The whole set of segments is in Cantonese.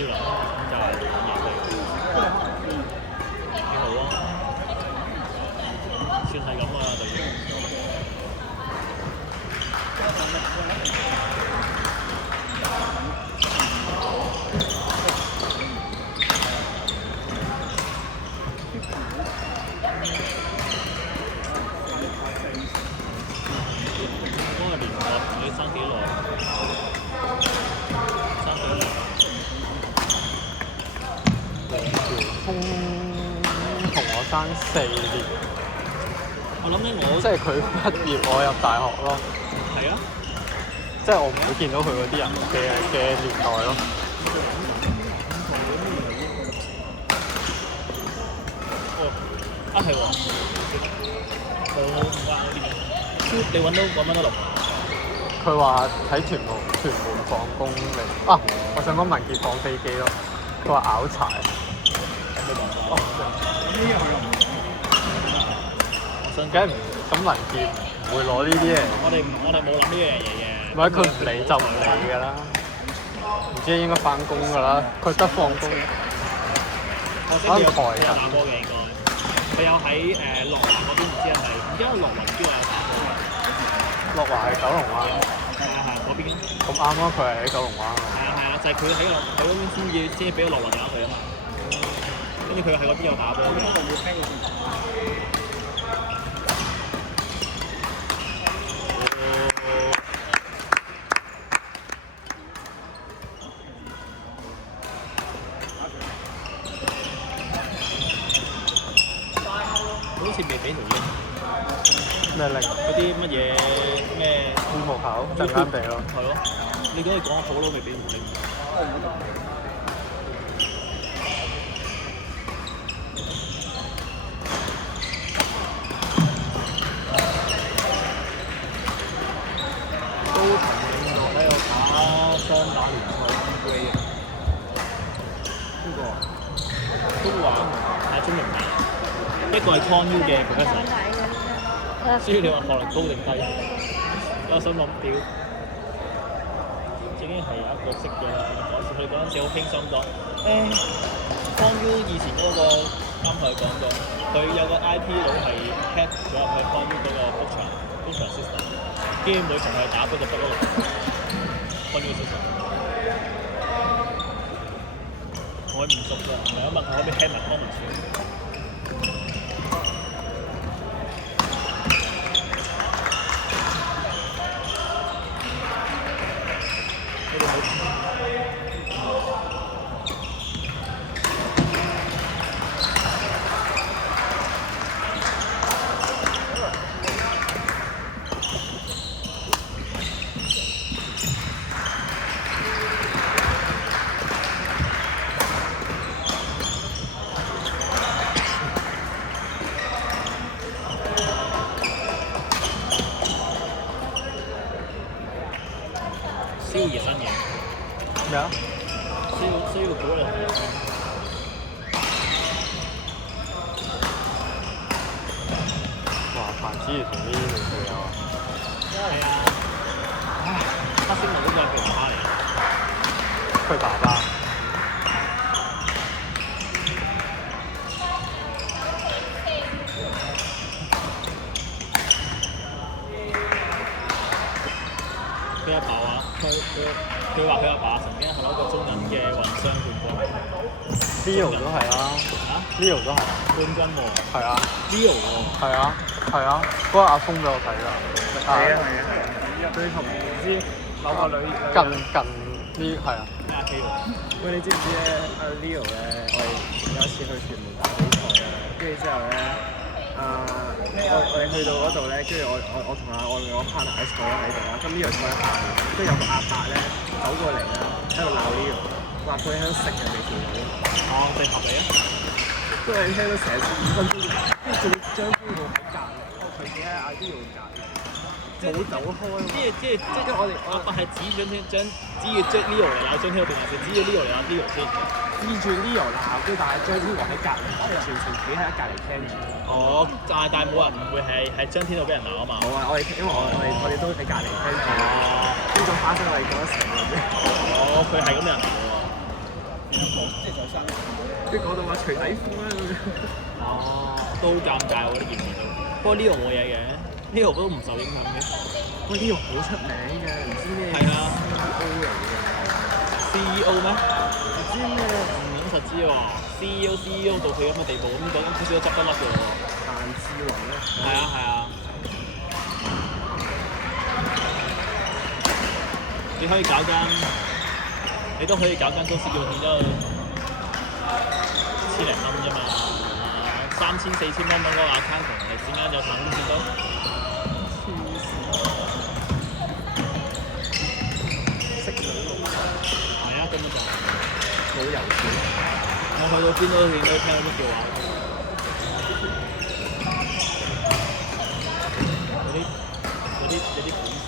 少林咁就係贏佢，幾好啊！算係咁啊，就要。嗰個聯絡你爭幾耐？爭幾耐？同我爭4年，我諗起我即係佢畢業，我入大學咯。係啊，即係我唔會見到佢嗰啲人嘅年代咯。啊係喎，好唔關嗰啲嘢。你揾得落？佢話喺屯門放工嚟啊！我想講文傑放飛機咯。佢話拗柴。梗係唔咁文傑唔會攞呢啲嘢。我哋冇諗呢樣嘢嘅。唔係佢唔理就唔理㗎啦。唔知應該翻工㗎啦，佢得放工。可能佢有打波嘅應該。佢有喺樂華嗰邊，唔知係咪？唔知係樂華邊度有打波嘅。樂華係九龍灣。係啊係嗰邊。咁啱咯，佢係喺九龍灣。係啊，就係佢喺佢嗰邊先至俾樂華打佢啊嘛。跟住佢喺嗰邊有打波嘅。好似未俾條 link。咩令？嗰啲乜嘢咩？羽毛球陣間俾咯。係咯，你嗰日講好咯，未俾條 link。高層領導喺度打雙打聯賽冠軍嘅。邊個啊？都話係中人大。一個係 Con U 嘅 professor， 所以你話學歷高定低？我心諗屌，已經係有一個識嘅啦。佢嗰陣時好輕鬆講，Con U 以前嗰個啱同佢講過，佢有個 IP 佬係 hack 咗入去 Con U 嗰個 book場 system， 跟住每逢係打波就 book 嗰個 Con U system。我唔熟㗎，我問佢可唔可以 hack 埋 comments。燒熱身嘢。咩啊？燒鼓嚟。哇！彭子怡同呢啲女隊友啊。係啊。黑色帽嗰個係佢爸爸嚟。佢爸爸。佢阿爸話：佢話佢阿爸曾經係攞過中銀嘅混雙冠軍。Leo 都係啦。Leo 都係。冠軍喎。係啊。Leo 喎。係啊。係啊。嗰個阿峰俾我睇㗎。係啊。最後唔知某個女近呢係啊。咩阿 K 喎？喂，你知唔知咧？阿 Leo 咧，我哋有一次去屯門打比賽啦，跟住之後咧，我哋去到嗰度咧，跟住我同我另外個 partner 坐咗喺度啦，咁 Leo 坐喺下面，跟住有個阿伯咧走過嚟啦，喺度鬧 Leo，話佢喺度食人哋條女。哦，正合理啊！跟住你聽到成5分鐘，跟住仲要將邊個喺隔離，佢自己喺阿 Leo 隔離，冇走開。即係我哋阿伯係指住將 Leo 嚟鬧張天豪，定還是指住 Leo 嚟鬧 Leo 先？指住 Leo 鬧，跟住但係張天和喺隔離，全程企喺隔離聽住。哦，但係冇人唔會係張天豪俾人鬧啊嘛。冇啊！因為我哋都喺隔離聽住。呢種花生我哋講得成嘅啫。哦，佢係咁樣鬧喎。跟住講到話除底褲啦咁樣。哦，都好尷尬喎！呢件事都。不過呢度冇嘢嘅，呢度都唔受影響嘅。喂，呢個好出名嘅，唔知咩係啊 CEO 咩？唔知咩唔撚實知喎，CEO 到佢咁嘅地步，咁嗰間公司都執得甩嘅喎。顏志宏咧。係啊係啊。你可以搞間，你都可以搞間公司叫幾多千零蚊啫嘛，3000、4000蚊嗰個 account 同你點解有產公司都？識女老細，係啊，根本就係冇油錢。我去到邊都見到聽到啲笑話，有啲本事。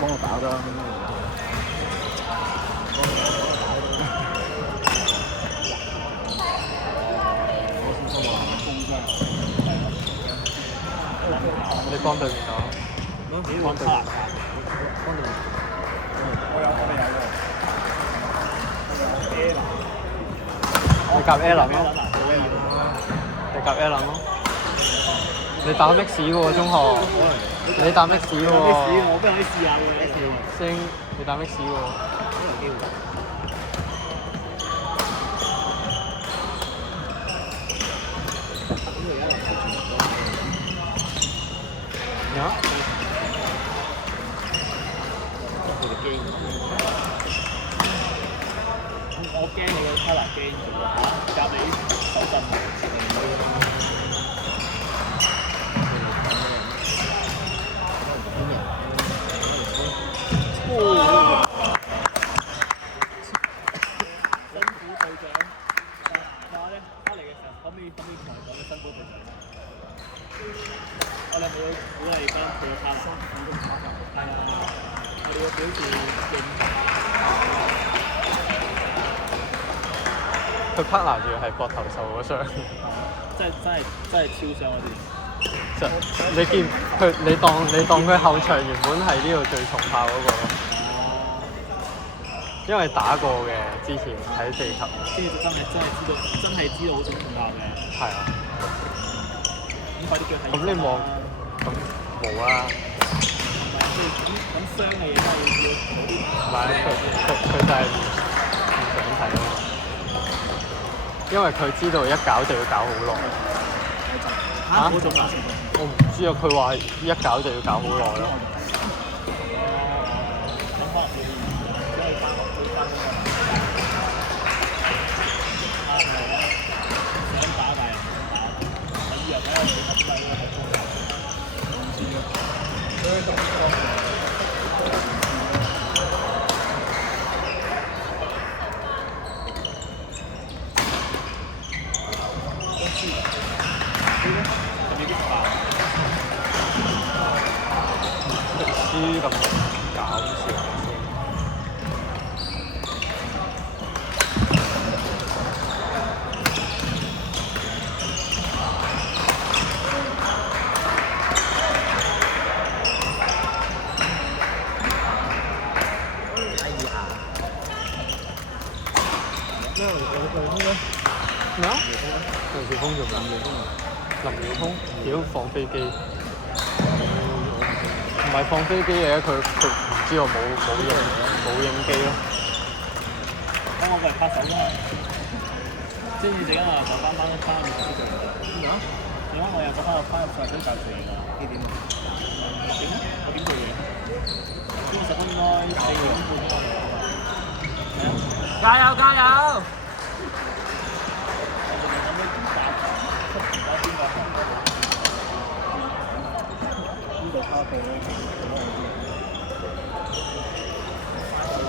幫我打啦。你幫對面打。幫對面。幫對面。你夾 Allen 咯，你夾 Allen 咯。你打 Max 嘅喎中學，你打 Max 嘅喎。我不如可以試下喎。星，你打 Max 嘅喎。有機會。啊？佢哋機。我驚你個 colour 機嚇，夾你手震。辛苦隊長，話咧翻嚟嘅時候可唔可以同我講嘅辛苦隊長？我哋會鼓勵翻佢嘅拍心，主動拍球。係啊，我哋要表示認佢 partner 住係膊頭受咗傷。真係超傷嗰啲。你見佢，你當佢後場原本係呢度最重炮嗰個咯，因為打過嘅之前喺地球。跟住真係知道好重炮嘅。係啊。咁快啲叫睇。咁你望，咁冇啊。咁傷嘅嘢都係要好啲。唔係，佢就係唔想睇咯，因為佢知道一搞就要搞好耐。嚇？嗰種啊？我唔知啊，佢話一搞就要搞好耐咯。咁可能要即係翻嗰個。想打但係唔想打，我以為睇下幾乜計咯。唔知啊。所以咁咁搞笑。咩啊？林曉峰做咩？林曉峰屌放飛機，唔係放飛機嘅，佢唔知我冇應機咯。咁我咪拍手啫嘛，先至陣間我又就翻入去出嚟。咩啊？陣間我又就翻入去想就住㗎，幾點？點咧？我點做嘢？呢個10分應該4點半左右啊嘛。加油加油！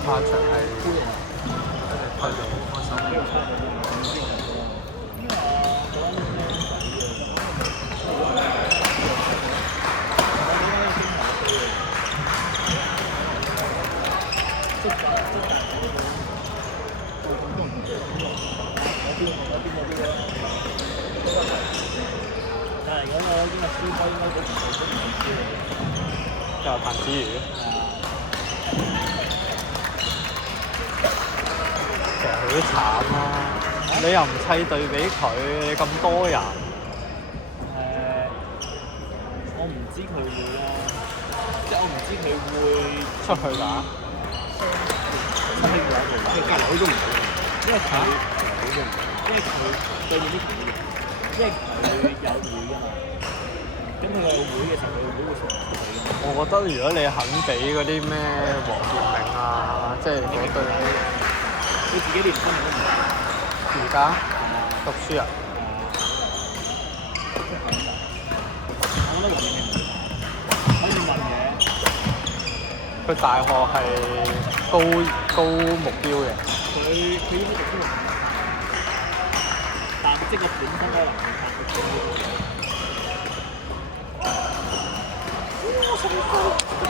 下場係開咗。日輸波應該都唔輸嘅。又彭子瑜，其實佢都慘啊！你又唔砌隊俾佢，你咁多人，我唔知佢會啦，即係我唔知佢會出去打。出去嘅話，佢隔離都唔好，因為佢因為佢對面啲球員，因為佢有會㗎嘛。咁佢有會嘅時候，佢會會出嚟㗎嘛。我覺得如果你肯俾嗰啲咩黃傑明啊，即係嗰隊佢自己練身都唔得。而家讀書啊，我覺得黃傑明可以問嘅。佢大學係高目標嘅。佢應該讀書唔得，但即係個本身嗰個能力差佢。